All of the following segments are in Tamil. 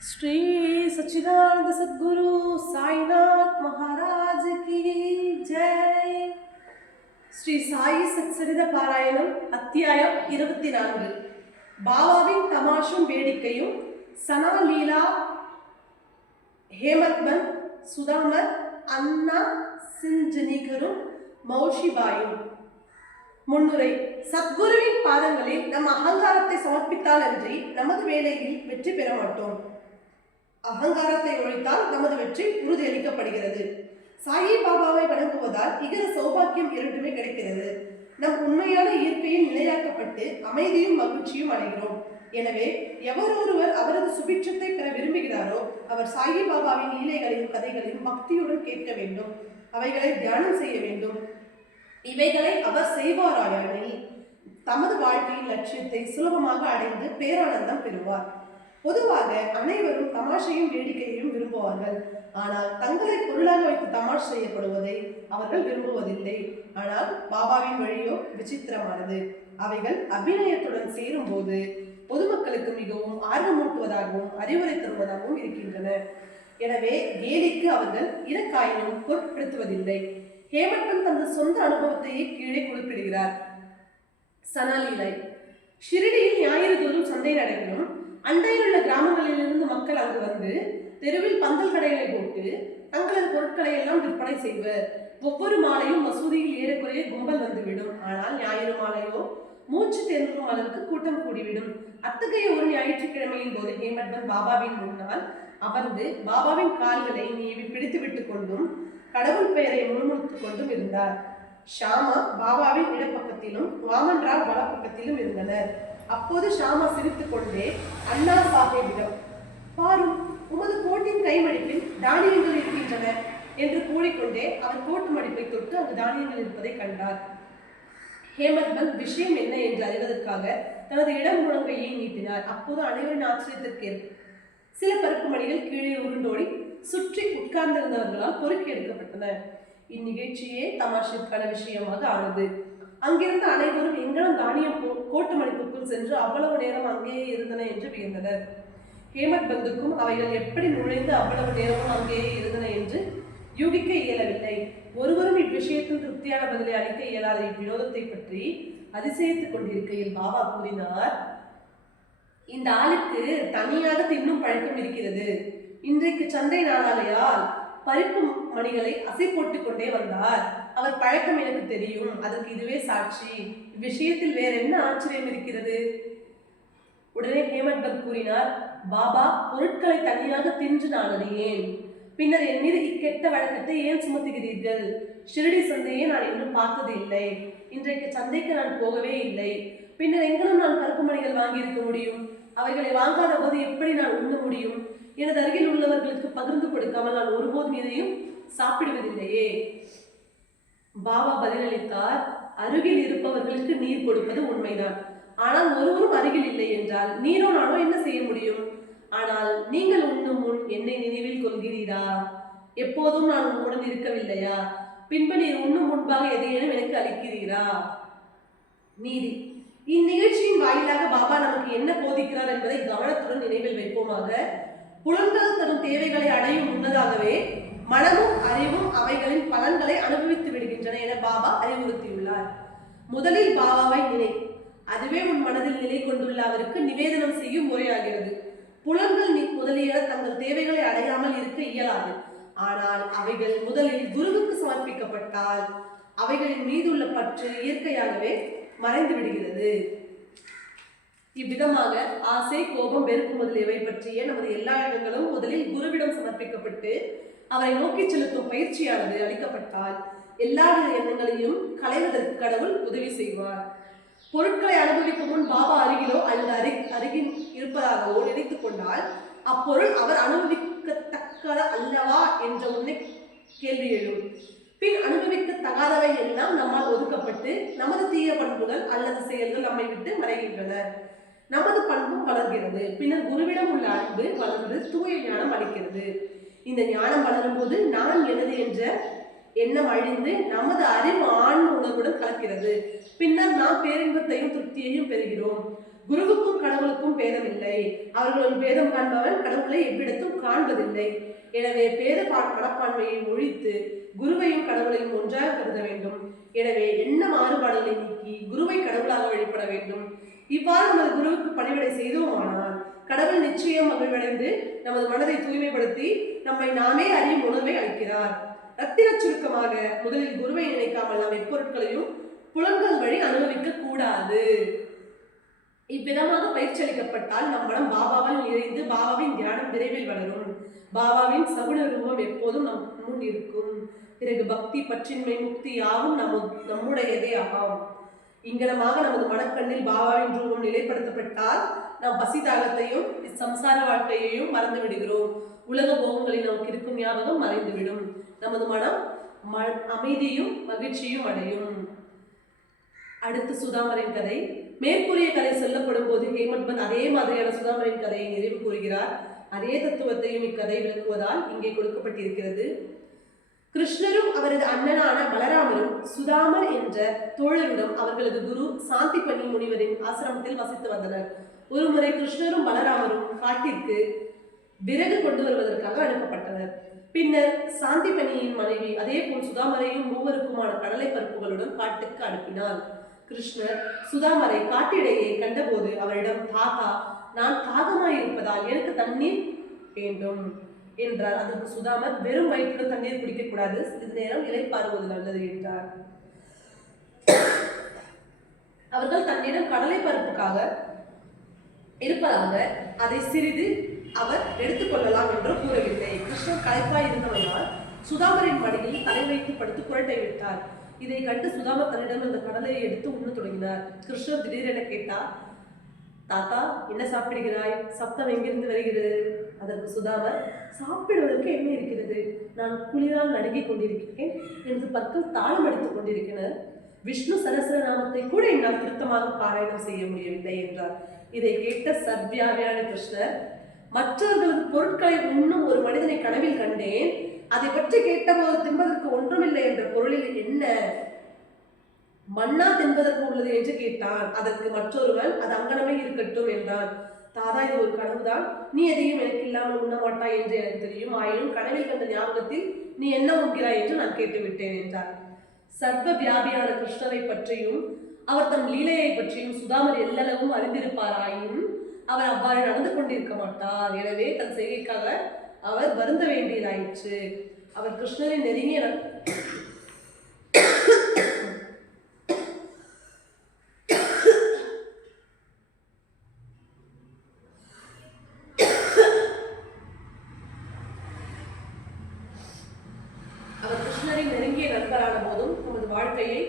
श्री सच्चिदानंद सद्गुरु साईनाथ महाराज की जय. ஸ்ரீ சாயி சச்சரித பாராயணம் அத்தியாயம் 24. பாபாவின் தமாஷும் வேடிக்கையும். சனா லீலா ஹேமத்மன் சுதாமர் அண்ணா சிஞ்சனிகரும் மௌஷிபாயும். முன்னுரை. சத்குருவின் பாதங்களில் நம் அகங்காரத்தை சமர்ப்பித்தால் அன்றி நமது வேலையில் வெற்றி பெற மாட்டோம். அகங்காரத்தை ஒழித்தால் நமது வெற்றி உறுதியளிக்கப்படுகிறது. சாயி பாபாவை வணங்குவதால் இகர சௌபாக்கியம் இரண்டுமே கிடைக்கிறது. நம் உண்மையான இயற்கையில் நிலையாக்கப்பட்டு அமைதியும் மகிழ்ச்சியும் அடைகிறோம். எனவே எவரொருவர் அவரது சுபிட்சத்தை பெற விரும்புகிறாரோ அவர் சாயி பாபாவின் லீலைகளையும் கதைகளையும் பக்தியுடன் கேட்க வேண்டும். அவைகளை தியானம் செய்ய வேண்டும். இவைகளை அவர் செய்வாராயானில் தமது வாழ்க்கையின் லட்சியத்தை சுலபமாக அடைந்து பேரானந்தம் பெறுவார். பொதுவாக அனைவரும் தமாஷையும் வேடிக்கையையும் விரும்புவார்கள். ஆனால் தங்களை பொருளாக வைத்து தமாஷ் செய்யப்படுவதை அவர்கள் விரும்புவதில்லை. ஆனால் பாபாவின் வழியோ விசித்திரமானது. அவைகள் அபிநயத்துடன் சேரும் போது பொதுமக்களுக்கு மிகவும் ஆர்வமூட்டுவதாகவும் அறிவுரை தருவதாகவும் இருக்கின்றன. எனவே கேலிக்கு அவர்கள் இறக்காயினும் பொருட்படுத்துவதில்லை. ஹேமட்மன் தனது சொந்த அனுபவத்தையே கீழே குறிப்பிடுகிறார். சனாலீலை. ஷிரடியில் ஞாயிறு தோறும் சந்தை நடைபெறும். அண்டையில் உள்ள கிராமங்களிலிருந்து மக்கள் அங்கு வந்து தெருவில் பந்தல் கடைகளை போட்டு தங்களது பொருட்களை எல்லாம் விற்பனை செய்வர். ஒவ்வொரு மாலையும் மசூதியில் ஏறக்குறைய கும்பல் வந்துவிடும். ஆனால் ஞாயிறு மாலையோ மூச்சு தேர்ந்தும் அளவுக்கு கூட்டம் கூடிவிடும். அத்தகைய ஒரு ஞாயிற்றுக்கிழமையின் போது ஹேமட்மன் பாபாவின் முன்னால் அமர்ந்து பாபாவின் கால்களை நீவி பிடித்து விட்டுக் கொண்டும் கடவுள் பெயரை முழுமுழுத்துக் கொண்டும் இருந்தார். ஷாமா பாபாவின் இடப்பக்கத்திலும் வாமன் ராவ் வலப்பக்கத்திலும் இருந்தனர். அப்போது ஷாமா சிரித்துக் கொண்டே அண்ணா சாஹேபிடம், பாரும், உமது கோட்டின் கைமடிப்பில் தானியங்கள் இருக்கின்றன என்று கூறிக்கொண்டே அவர் கோட்டு மடிப்பை தொட்டு அங்கு தானியங்கள் இருப்பதை கண்டார். ஹேமட்மன் விஷயம் என்ன என்று அறிவதற்காக தனது இடம் முழங்கையை நீட்டினார். அப்போது அனைவரின் ஆச்சரியத்திற்கு சில பருப்பு மணிகள் கீழே உருண்டோடி சுற்றி உட்கார்ந்திருந்தவர்களால் பொறுக்கி எடுக்கப்பட்டன. இந்நிகழ்ச்சியே தமாஷிற்கான விஷயமாக ஆனது. அங்கிருந்த அனைவரும் எங்களும் தானியம் கோட்டு மணிப்புக்குள் சென்று அவ்வளவு நேரம் அங்கேயே இருந்தன என்று வியந்தனர். ஹேமட்மந்துக்கும் அவைகள் எப்படி நுழைந்து அவ்வளவு நேரமும் அங்கேயே இருந்தன என்று யூகிக்க இயலவில்லை. ஒருவரும் இவ்விஷயத்தில் திருப்தியான பதிலை அளிக்க இயலாத இவ்வினோதத்தை பற்றி அதிசயித்துக் கொண்டிருக்கையில் பாபா கூறினார், இந்த ஆளுக்கு தனியாக தின்னும் பழக்கம் இருக்கிறது. இன்றைக்கு சந்தை நாளாலையால் பருப்பு மணிகளை அசை போட்டுக் கொண்டே வந்தார். அவர் பழக்கம் எனக்கு தெரியும். அதற்கு இதுவே சாட்சி. இவ்விஷயத்தில் வேற என்ன ஆச்சரியம் இருக்கிறது? உடனே ஹேமட்மன் கூறினார், பாபா, பொருட்களை தனியாக தின்று நான் அறியேன். பின்னர் என் மீது இக்கெட்ட வழக்கத்தை ஏன் சுமத்துகிறீர்கள்? ஷிரடி சந்தையை நான் இன்னும் பார்த்தது இல்லை. இன்றைக்கு சந்தைக்கு நான் போகவே இல்லை. பின்னர் எங்களும் நான் பருப்பு மணிகள் வாங்கியிருக்க முடியும். அவைகளை வாங்காத போது எப்படி நான் உண்ண முடியும்? எனது அருகில் உள்ளவர்களுக்கு பகிர்ந்து கொடுக்காமல் நான் ஒருபோதும் எதையும் சாப்பிடுவதில்லையே. பாபா பதிலளித்தார், அருகில் இருப்பவர்களுக்கு நீர் கொடுப்பது உண்மைதான். ஆனால் ஒருவரும் அருகில் இல்லை என்றால் நீரோ நானோ என்ன செய்ய முடியும்? ஆனால் நீங்கள் உண்ணும் முன் என்னை நினைவில் கொள்கிறீரா? எப்போதும் நான் உன்னுடன் இருக்கவில்லையா? பின்பு நீர் உண்ணும் முன்பாக எதையேனும் எனக்கு அளிக்கிறீரா? நீதி. இந்நிகழ்ச்சியின் வாயிலாக பாபா நமக்கு என்ன போதிக்கிறார் என்பதை கவனத்துடன் நினைவில் வைப்போமாக. புலன்கள் தரும் தேவைகளை அடையும் முன்னதாகவே மனமும் அறிவும் அவைகளின் பலன்களை அனுபவித்து விடுகின்றன என பாபா அறிவுறுத்தியுள்ளார். முதலில் பாபாவை நினை. அதுவே உன் மனதில் நிலை கொண்டுள்ள அவருக்கு நிவேதனம் செய்யும் முறையாகிறது. புலன்கள் முதலிய தங்கள் தேவைகளை அடையாமல் இருக்க இயலாது. ஆனால் அவைகள் முதலில் குருவுக்கு சமர்ப்பிக்கப்பட்டால் அவைகளின் மீது உள்ள பற்று இயற்கையாகவே மறைந்து விடுகிறது. இவ்விதமாக ஆசை, கோபம், வெறுப்பு முதலியவை பற்றிய நமது எல்லா எண்ணங்களும் முதலில் குருவிடம் சமர்ப்பிக்கப்பட்டு அவரை நோக்கி செலுத்தும் பயிற்சியானது அளிக்கப்பட்டால் எல்லா எண்ணங்களையும் களைவதற்கு கடவுள் உதவி செய்வார். பொருட்களை அனுபவிக்கும் முன் பாபா அருகிலோ அல்லது அருகில் இருப்பதாகவோ நினைத்துக் கொண்டால் அப்பொருள் அவர் அனுபவிக்கத்தக்கத அல்லவா என்ற உன்னை கேள்வி எழும். பின் அனுபவிக்கத்தகாதவை எல்லாம் நம்மால் ஒதுக்கப்பட்டு நமது தீய பண்புகள் அல்லது செயல்கள் நம்மை விட்டு மறைகின்றன. நமது பண்பும் வளர்கிறது. பின்னர் குருவிடம் உள்ள அன்பு வளர்ந்து தூய ஞானம் அளிக்கிறது. இந்த ஞானம் வளரும் போது நான் எனது என்ற எண்ணம் அழிந்து நமது அறிவு ஆன்ம உணர்வுடன் கலக்கிறது. பின்னர் நாம் பேரின்பத்தையும் திருப்தியையும் பெறுகிறோம். குருவுக்கும் கடவுளுக்கும் பேதம் இல்லை. அவர்களும் பேதம் காண்பவன் கடவுள் கடவுளை எவ்விடத்தும் காண்பதில்லை. எனவே பேத மனப்பான்மையை ஒழித்து குருவையும் கடவுளையும் ஒன்றாக கருத வேண்டும். எனவே என்ன மாறுபாடுகளை நீக்கி குருவை கடவுளாக வழிபட வேண்டும். இவ்வாறு நமது குருவுக்கு பணிவிடை செய்தோமானால் கடவுள் நிச்சயம் மகிழ்வடைந்து நமது மனதை தூய்மைப்படுத்தி நம்மை நாமே அறியும் உணர்வை அளிக்கிறார். ரத்தின சுருக்கமாக, முதலில் குருவை நினைக்காமல் நாம் எப்பொருட்களையும் புலன்கள் வழி அனுபவிக்க கூடாது. இவ்விதமாக பயிற்சி அளிக்கப்பட்டால் நம் மனம் பாபாவால் நிறைந்து பாபாவின் தியானம் விரைவில் வளரும். பாபாவின் சகுன ரூபம் எப்போதும் நம் முன் இருக்கும். பிறகு பக்தி, பற்றின்மை, முக்தி யாவும் நம்முடையதே ஆகும். இங்கனமாக நமது மனக்கண்ணில் பாபாவின் ரூபம் நிலைப்படுத்தப்பட்டால் நாம் பசி தாகத்தையும் சம்சார வாழ்க்கையையும் மறந்து விடுகிறோம். உலக போகங்களில் நமக்கு இருக்கும் ஞாபகம் மறைந்துவிடும். நமது மனம் அமைதியும் மகிழ்ச்சியும் அடையும். அடுத்து சுதாமரின் கதை. மேற்கூறிய கதை சொல்லப்படும் போது ஹேமந்த் பந்த் அதே மாதிரியான சுதாமரின் கதையை நிறைவு கூறுகிறார். அதே தத்துவத்தையும் இக்கதை விளக்குவதால் இங்கே கொடுக்கப்பட்டிருக்கிறது. கிருஷ்ணரும் அவரது அண்ணனான பலராமரும் சுதாமர் என்ற தோழருடன் அவர்களது குரு சாந்திபனி முனிவரின் ஆசிரமத்தில் வசித்து வந்தனர். ஒருமுறை கிருஷ்ணரும் பலராமரும் காட்டிற்கு விறகு கொண்டு வருவதற்காக அனுப்பப்பட்டனர். பின்னர் சாந்திபனியின் மனைவி அதே போல் சுதாமரையும் மூவருக்குமான கடலை பருப்புகளுடன் காட்டுக்கு அனுப்பினார். கிருஷ்ணர் சுதாமரை காட்டிடையே கண்டபோது அவரிடம், தாத்தா, நான் தாகமாய் இருப்பதால் எனக்கு தண்ணீர் வேண்டும் என்றார். அதற்கு சுதாமர், வெறும் வயிற்றுடன் தண்ணீர் குடிக்க கூடாது, சிறிது நேரம் இலைப்பாறுவது நல்லது என்றார். அவர்கள் தன்னிடம் கடலை பருப்புக்காக இருப்பதாக அதை சிறிது அவர் எடுத்துக்கொள்ளலாம் என்று கூறவில்லை. கிருஷ்ணர் களைப்பாய் இருந்தவனால் சுதாமரின் மடியில் தலை வைத்து படுத்து குரட்டை விட்டார். இதை கண்டு சுதாமர் தன்னிடம் அந்த கடலையை எடுத்து உண்ண தொடங்கினார். கிருஷ்ணர் திடீரென கேட்டார், தாத்தா, என்ன சாப்பிடுகிறாய்? சப்தம் எங்கிருந்து வருகிறது? அதற்கு சுதாமர், சாப்பிடுவதற்கு என்ன இருக்கிறது? நான் குளிரால் நடுங்கிக் கொண்டிருக்கிறேன். எனது பற்கள் தாளம் அடித்துக் கொண்டிருக்கின்றன. விஷ்ணு சகஸ்ரநாமத்தை கூட என்னால் திருத்தமாக பாராயணம் செய்ய முடியவில்லை என்றார். இதை கேட்ட சர்வியாவியான கிருஷ்ணர், மற்றவர்களது பொருட்களை உண்ணும் ஒரு மனிதனை கனவில் கண்டேன். அதை பற்றி கேட்டபோது தின்பதற்கு ஒன்றுமில்லை என்ற பொருளில் என்ன மன்னா தின்பதற்கு உள்ளது என்று கேட்டான். அதற்கு மற்றொருவன், அது அங்கனமே இருக்கட்டும் என்றான். தாதா, இது ஒரு கனவுதான். நீ எதையும் எனக்கு இல்லாமல் உண்ண மாட்டாய் என்று எனக்கு தெரியும். ஆயினும் கனவில் கண்ட ஞாபகத்தில் நீ என்ன உண்கிறாய் என்று நான் கேட்டுவிட்டேன் என்றார். சர்வ வியாபியான கிருஷ்ணரை பற்றியும் அவர் தம் லீலையை பற்றியும் சுதாமர் எல்லளவும் அறிந்திருப்பாராயினும் அவர் அவ்வாறு நடந்து கொண்டிருக்க மாட்டார். எனவே தன் செய்கைக்காக அவர் வருந்த வேண்டியதாயிற்று. அவர் கிருஷ்ணரின் நெருங்கிய நண்பரான போதும் நமது வாழ்க்கையை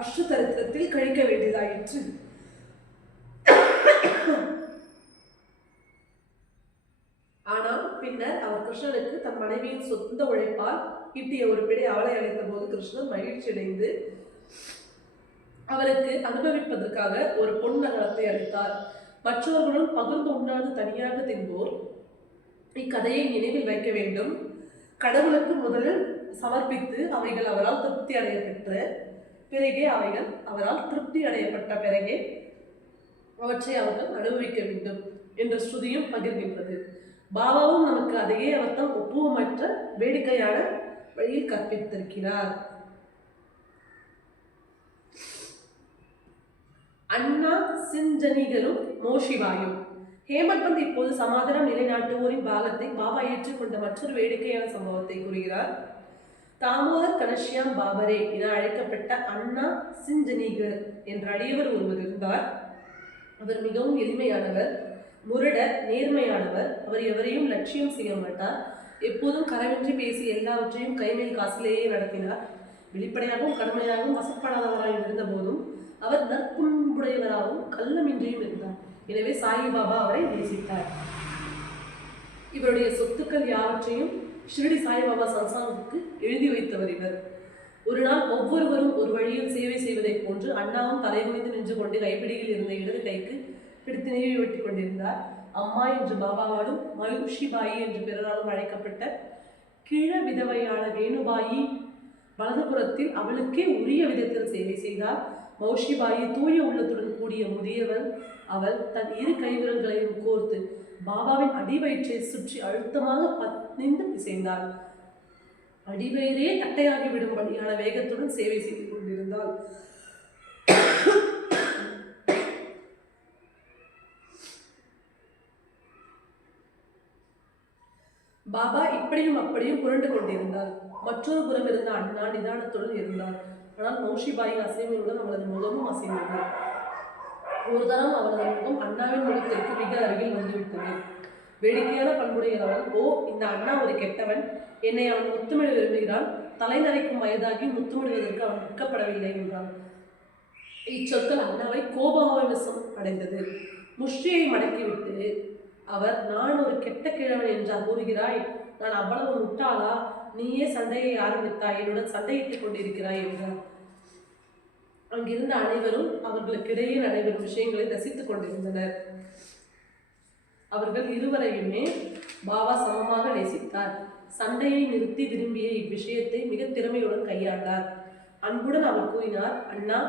அஷ்டதரித்திரத்தில் கழிக்க வேண்டியதாயிற்று. ஆனால் பின்னர் அவர் கிருஷ்ணனுக்கு தன் மனைவியின் சொந்த உழைப்பால் ஈட்டிய ஒரு பிடி அவளை அளித்த போது கிருஷ்ணர் மகிழ்ச்சி அடைந்து அவருக்கு அனுபவிப்பதற்காக ஒரு பொன் நகரத்தை அளித்தார். மற்றவர்களும் பகிர்ந்து உண்ணாது தனியாக தின்போர் இக்கதையை நினைவில் வைக்க வேண்டும். கடவுளுக்கு முதலில் சமர்ப்பித்து அவைகள் அவரால் திருப்தி அடைய பெற்ற பிறகே அவற்றை அவர்கள் அனுபவிக்க வேண்டும் என்ற ஸ்ருதியும் பகிர்கின்றது. பாபாவும் நமக்கு அதையே அவர் தம் ஒப்புவமற்ற வேடிக்கையான வழியில் கற்பித்திருக்கிறார். அண்ணா சிஞ்சனிகளும் மோஷிபாயும். ஹேமந்த் பந்த் இப்போது சமாதானம் நிலைநாட்டுவோரின் பாகத்தை பாபா ஏற்றுக்கொண்ட மற்றொரு வேடிக்கையான சம்பவத்தை கூறுகிறார். தாமோதர் கணஷ்யாம் பாபரே என அழைக்கப்பட்ட அண்ணா சிஞ்சனிகர் என்ற அடியவர் ஒருவர் இருந்தார். அவர் மிகவும் எளிமையானவர், முரடர், நேர்மையானவர். அவர் எவரையும் லட்சியம் செய்ய மாட்டார். எப்போதும் கரவின்றி பேசி எல்லாவற்றையும் கைமேல் காசிலேயே நடத்தினார். வெளிப்படையாகவும் கடுமையாகவும் வசப்படாதவராயும் இருந்த போதும் அவர் நற்புண்புடையவராகவும் கள்ளமின்றியும் இருந்தார். எனவே சாயிபாபா அவரை நேசித்தார். இவருடைய சொத்துக்கள் யாவற்றையும் ஷிரடி சாய்பாபா சன்சாரத்துக்கு எழுதி வைத்தவர் இவர். ஒரு நாள் ஒவ்வொருவரும் ஒரு வழியில் சேவை செய்வதைப் போன்று அண்ணாவும் தலைகுனிந்து நின்று கொண்டு கைப்பிடியில் இருந்த இடது கைக்கு பிடித்து நீவி வெட்டி கொண்டிருந்தார். அம்மா என்று பாபாவாலும் மயூஷிபாயி என்று பிறராலும் அழைக்கப்பட்ட கிழ விதவையான வேணுபாயி வலதுபுறத்தில் அவளுக்கே உரிய விதத்தில் சேவை செய்தார். மௌஷிபாயி தூய உள்ளத்துடன் கூடிய முதியவர், அவள் தன் இரு கைவிரல்களையும் கோர்த்து பாபாவின் அடிவயிற்றை சுற்றி அழுத்தமாக பணிந்து பிசைந்தாள். அடிவயிறே தட்டையாகி விடும்படியான வேகத்துடன் சேவை செய்து கொண்டிருந்தாள். பாபா இப்படியும் அப்படியும் புரண்டு கொண்டிருந்தார். மற்றொரு புறம் இருந்த அண்ணா நிதானத்துடன் இருந்தார். ஆனால் மௌஷிபாயின் அசைவினுடன் அவளது முகமும் அசைந்தது. ஒரு தரம் அவளது முகம் அண்ணாவின் முகத்திற்கு மிக அருகில் வந்துவிட்டது. வேடிக்கையான பண்புடையவன், ஓ, இந்த அண்ணா ஒரு கெட்டவன், என்னை அவன் முத்தமிட விரும்புகிறான், தலை நரைக்கும் வயதாகி முத்தமிடுவதற்கு அவன் வெட்கப்படவில்லை என்றான். இச்சொற்கள் அண்ணாவை கோபாவேசம் அடைந்தது. முஷ்டியை மடக்கிவிட்டு அவர், நான் ஒரு கெட்ட கிழவன் என்றா கூறுகிறாய்? நான் அவ்வளவு முட்டாளா? நீயே சண்டையை ஆரம்பித்தாய், என்னுடன் சண்டையிட்டுக் கொண்டிருக்கிறாய் என்றார். அங்கிருந்த அனைவரும் அவர்களுக்கிடையே நடைபெறும் விஷயங்களை ரசித்துக் கொண்டிருந்தனர். அவர்கள் இருவரையுமே பாபா சமமாக நேசித்தார். சண்டையை நிறுத்தி விரும்பிய இவ்விஷயத்தை மிக திறமையுடன் கையாண்டார். அன்புடன் அவர் கூறினார், அண்ணா,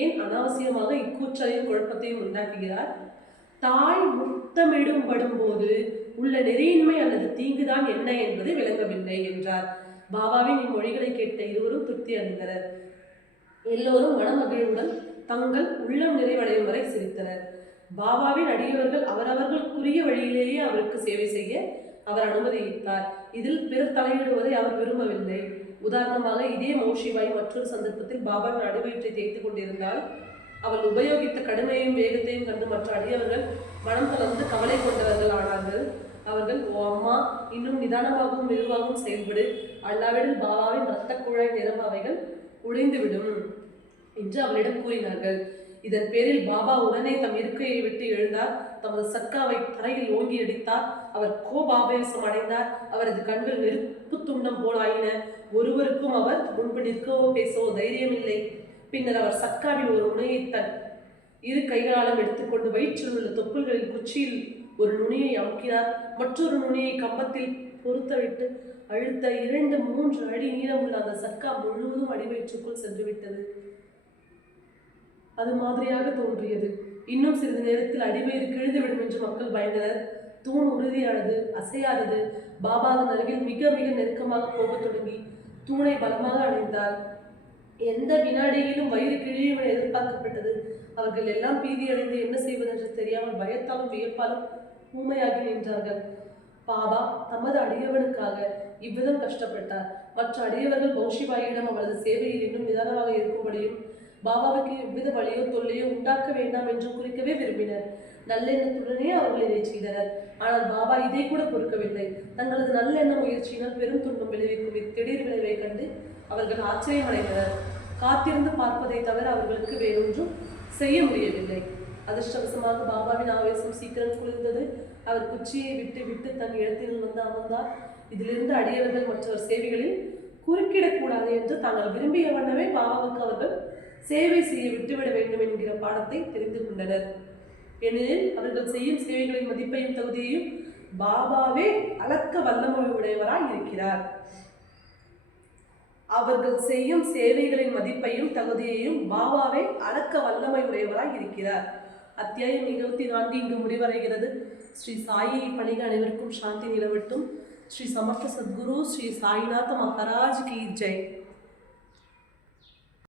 ஏன் அனாவசியமாக இக்கூச்சலையும் குழப்பத்தையும் உண்டாக்குகிறார்? தாய் முத்தமிடும் படும்போது உள்ள நெறியின்மை அல்லது தீங்குதான் என்ன என்பது விளங்கவில்லை என்றார். பாபாவின் இம்மொழிகளை கேட்ட இருவரும் திருப்தி அடைந்தனர். எல்லோரும் மனமகிழ்வுடன் தங்கள் உள்ளம் நிறைவடையும் வரை சிரித்தனர். பாபாவின் அடியவர்கள் அவரவர்களுக்குரிய வழியிலேயே அவருக்கு சேவை செய்ய அவர் அனுமதித்தார். இதில் பிறர் தலையிடுவதை அவர் விரும்பவில்லை. உதாரணமாக, இதே மௌஷிபாய் மற்றொரு சந்தர்ப்பத்தில் பாபாவின் அடிவயிற்றை தேய்த்துக் கொண்டிருந்தால் அவள் உபயோகித்த கடுமையும் வேகத்தையும் கண்டு மற்ற அடியவர்கள் மனம் தளர்ந்து கவலை கொண்டவர்கள் ஆனார்கள். அவர்கள், ஓ அம்மா, இன்னும் நிதானமாகவும் மெதுவாகவும் செயல்படு, அல்லாவிடில் பாபாவின் இரத்த குழாய் நிரம்ப அவைகள் உடைந்துவிடும் என்று அவளிடம் கூறினார்கள். இதன் பேரில் பாபா உடனே தம் இருக்கையை விட்டு எழுந்தார். தமது சர்க்காவை தரையில் ஓங்கி அடித்தார். அவர் கோபாவேசம் அடைந்தார். அவரது கண்கள் நெருப்பு துண்டம் போலாயின. ஒருவருக்கும் அவர் முன்பு நிற்கவோ பேசவோ தைரியமில்லை. பின்னர் அவர் சர்க்காவின் ஒரு முனையை தன் இரு கைகளாலும் எடுத்துக்கொண்டு வயிற்றில் உள்ள தொப்புள்களில் குச்சியில் ஒரு நுனியை அமுக்கினார். மற்றொரு நுனியை கம்பத்தில் பொருத்தவிட்டு அழுத்த 2-3 அடி நீளமுள்ள அந்த சர்க்கா முழுவதும் அடிவயிற்றுக்குள் சென்றுவிட்டது. அது மாதிரியாக தோன்றியது. இன்னும் சிறிது நேரத்தில் அடிவயிறு கிழிந்துவிடும் என்று மக்கள் பயந்தனர். தூண் உறுதியானது, அசையாதது. பாபாவின் அருகில் மிக மிக நெருக்கமாக போகத் தொடங்கி தூணை பலமாக அடைந்தார். எந்த வினாடியிலும் வயிறு கிழியும் என எதிர்பார்க்கப்பட்டது. அவர்கள் எல்லாம் பீதியடைந்து என்ன செய்வதென்று தெரியாமல் பயத்தாலும் வியப்பாலும் ஊமையாகி நின்றார்கள். பாபா தமது அடியவனுக்காக இவ்விதம் கஷ்டப்பட்டார். மற்ற அடியவர்கள் மௌஷிபாயிடம் அவளது சேவையில் இன்னும் நிதானமாக இருக்கும்படியும் பாபாவுக்கு எவ்வித வழியோ தொல்லையோ உண்டாக்க வேண்டாம் என்று குறிக்கவே விரும்பினர். நல்லெண்ணத்துடனே அவர்கள் இதை செய்தனர். ஆனால் பாபா இதை கூட பொறுக்கவில்லை. தங்களது நல்லெண்ண முயற்சியினால் பெரும் துன்பம் விளைவிக்கும் இத்திடீர் விளைவை கண்டு அவர்கள் ஆச்சரியமடைந்தனர். காத்திருந்து பார்ப்பதை தவிர அவர்களுக்கு வேறொன்றும் செய்ய முடியவில்லை. அதிர்ஷ்டவசமாக பாபாவின் ஆவேசம் சீக்கிரம் குளிர்ந்தது. அவர் குச்சியை விட்டு விட்டு தன் இடத்தில் வந்து அமர்ந்தார். இதிலிருந்து அடியவர்கள் மற்றவர் சேவைகளில் குறுக்கிடக்கூடாது என்று தாங்கள் விரும்பிய வண்ணமே பாபாவுக்கு அவர்கள் சேவை செய்ய விட்டுவிட வேண்டும் என்கிற பாடத்தை தெரிந்து கொண்டனர். ஏனெனில் அவர்கள் செய்யும் சேவைகளின் மதிப்பையும் தகுதியையும் பாபாவே அளக்க வல்லமை உடையவராய் இருக்கிறார். அவர்கள் செய்யும் சேவைகளின் மதிப்பையும் தகுதியையும் பாபாவே அளக்க வல்லமை உடையவராய் இருக்கிறார். அத்தியாயம் 24 இங்கு முடிவடைகிறது. ஸ்ரீ சாயை பணிக அனைவருக்கும் சாந்தி நிலவட்டும். ஸ்ரீ சமர்த்த சத்குரு ஸ்ரீ சாய்நாத மகாராஜ் கி ஜெய்.